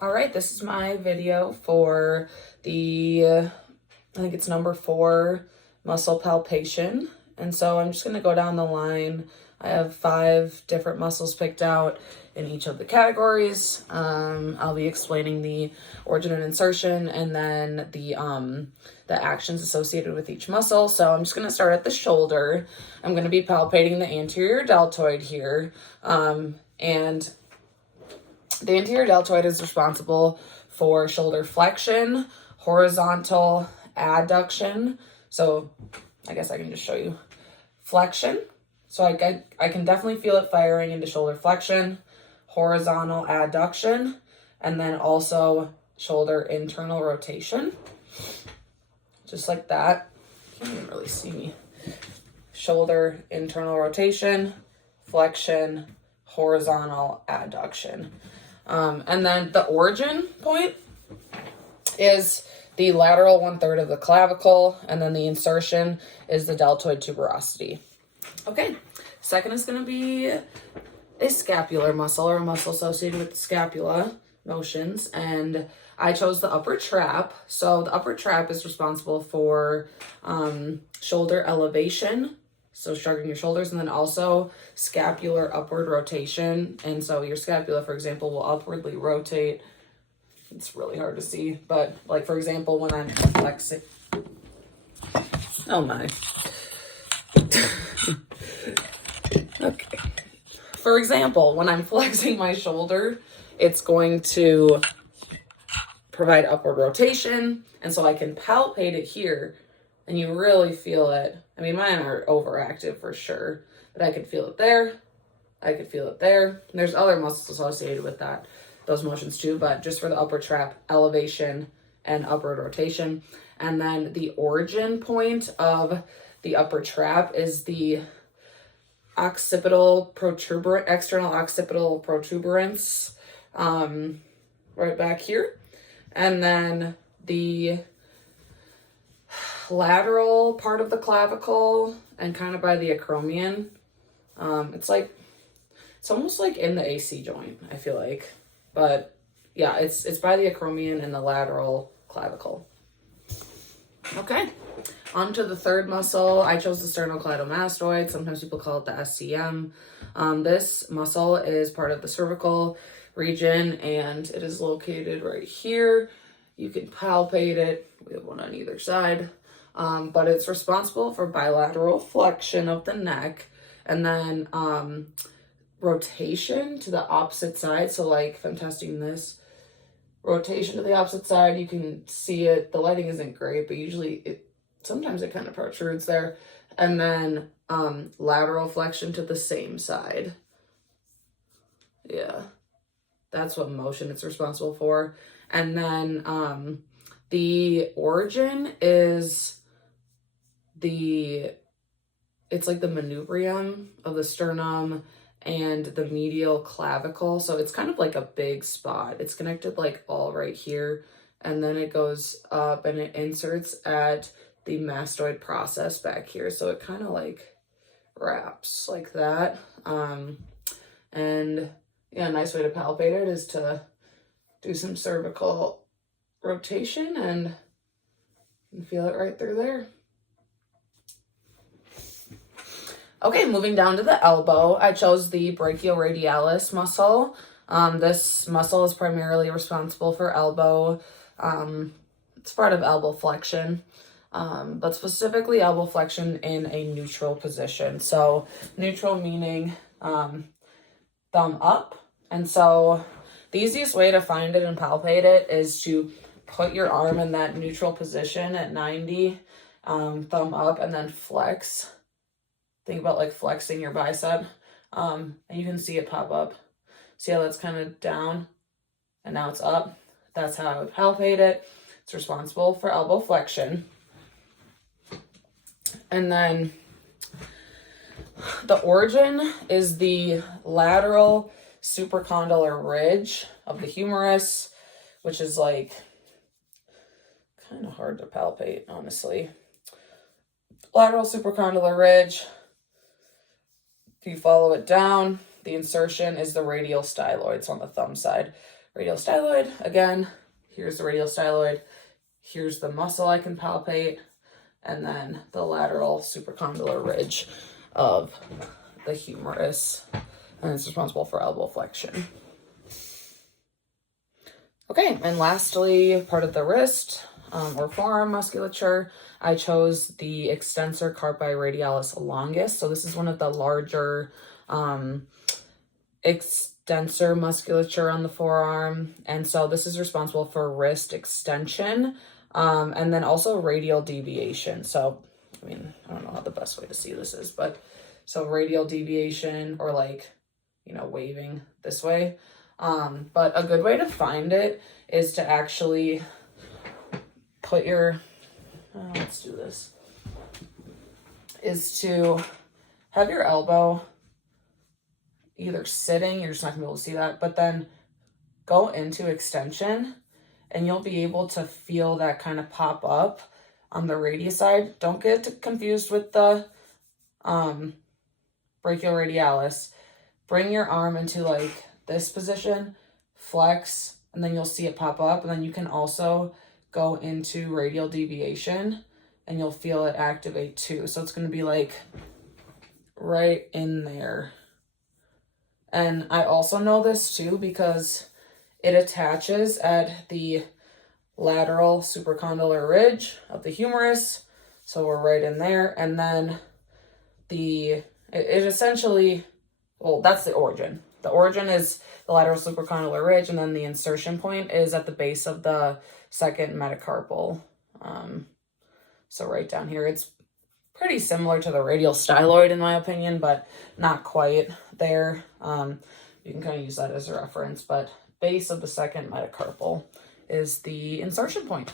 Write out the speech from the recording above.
All right, this is my video for the, I think it's number 4, muscle palpation. And so I'm just gonna go down the line. I have 5 different muscles picked out in each of the categories. I'll be explaining the origin and insertion and then the actions associated with each muscle. So I'm just gonna start at the shoulder. I'm gonna be palpating the anterior deltoid here. And the anterior deltoid is responsible for shoulder flexion, horizontal adduction. So I guess I can just show you flexion. So I can definitely feel it firing into shoulder flexion, horizontal adduction, and then also shoulder internal rotation. Just like that. You can't even really see me. Shoulder internal rotation, flexion, horizontal adduction. And then the origin point is the lateral 1/3 of the clavicle, and then the insertion is the deltoid tuberosity. Okay, second is going to be a scapular muscle, or a muscle associated with the scapula motions, and I chose the upper trap. So the upper trap is responsible for shoulder elevation, so shrugging your shoulders, and then also scapular upward rotation. And so your scapula, for example, will upwardly rotate. It's really hard to see, but like, for example, when I'm flexing, oh my. Okay. For example, when I'm flexing my shoulder, it's going to provide upward rotation, and so I can palpate it here, and you really feel it. I mean, mine are overactive for sure, but I can feel it there. I could feel it there. And there's other muscles associated with those motions too, but just for the upper trap, elevation and upward rotation. And then the origin point of the upper trap is the occipital protuberance, external occipital protuberance, right back here. And then the lateral part of the clavicle and kind of by the acromion. It's almost like in the AC joint, I feel like. But yeah, it's by the acromion and the lateral clavicle. Okay, on to the third muscle. I chose the sternocleidomastoid. Sometimes people call it the SCM. This muscle is part of the cervical region, and it is located right here. You can palpate it. We have one on either side. But it's responsible for bilateral flexion of the neck, and then rotation to the opposite side. So like if I'm testing this, rotation to the opposite side, you can see it. The lighting isn't great, but usually sometimes it kind of protrudes there. And then lateral flexion to the same side. Yeah, that's what motion it's responsible for. And then the origin is it's like the manubrium of the sternum and the medial clavicle. So it's kind of like a big spot. It's connected like all right here, and then it goes up and it inserts at the mastoid process back here. So it kind of like wraps like that. And yeah, a nice way to palpate it is to do some cervical rotation and feel it right through there. Okay, moving down to the elbow, I chose the brachioradialis muscle. This muscle is primarily responsible for elbow. It's part of elbow flexion, but specifically elbow flexion in a neutral position. So neutral meaning thumb up. And so the easiest way to find it and palpate it is to put your arm in that neutral position at 90, thumb up, and then flex. Think about like flexing your bicep, and you can see it pop up. See how that's kind of down and now it's up? That's how I would palpate it. It's responsible for elbow flexion. And then the origin is the lateral supracondylar ridge of the humerus, which is like kind of hard to palpate, honestly. Lateral supracondylar ridge. If you follow it down, the insertion is the radial styloids on the thumb side radial styloid. Again, here's the radial styloid. Here's the muscle I can palpate. And then the lateral supracondylar ridge of the humerus. And it's responsible for elbow flexion. Okay, and lastly, part of the wrist or forearm musculature, I chose the extensor carpi radialis longus. So this is one of the larger extensor musculature on the forearm. And so this is responsible for wrist extension and then also radial deviation. So, I mean, I don't know how the best way to see this is, but so radial deviation or like, you know, waving this way. But a good way to find it is to actually put your, let's do this, is to have your elbow either sitting, you're just not gonna be able to see that, but then go into extension and you'll be able to feel that kind of pop up on the radius side. Don't get confused with the brachioradialis. Bring your arm into like this position, flex, and then you'll see it pop up. And then you can also go into radial deviation and you'll feel it activate too. So it's gonna be like right in there. And I also know this too because it attaches at the lateral supracondylar ridge of the humerus. So we're right in there. And then it essentially, well, that's the origin. The origin is the lateral supracondylar ridge, and then the insertion point is at the base of the second metacarpal. So right down here, it's pretty similar to the radial styloid in my opinion, but not quite there. You can kind of use that as a reference, but base of the second metacarpal is the insertion point.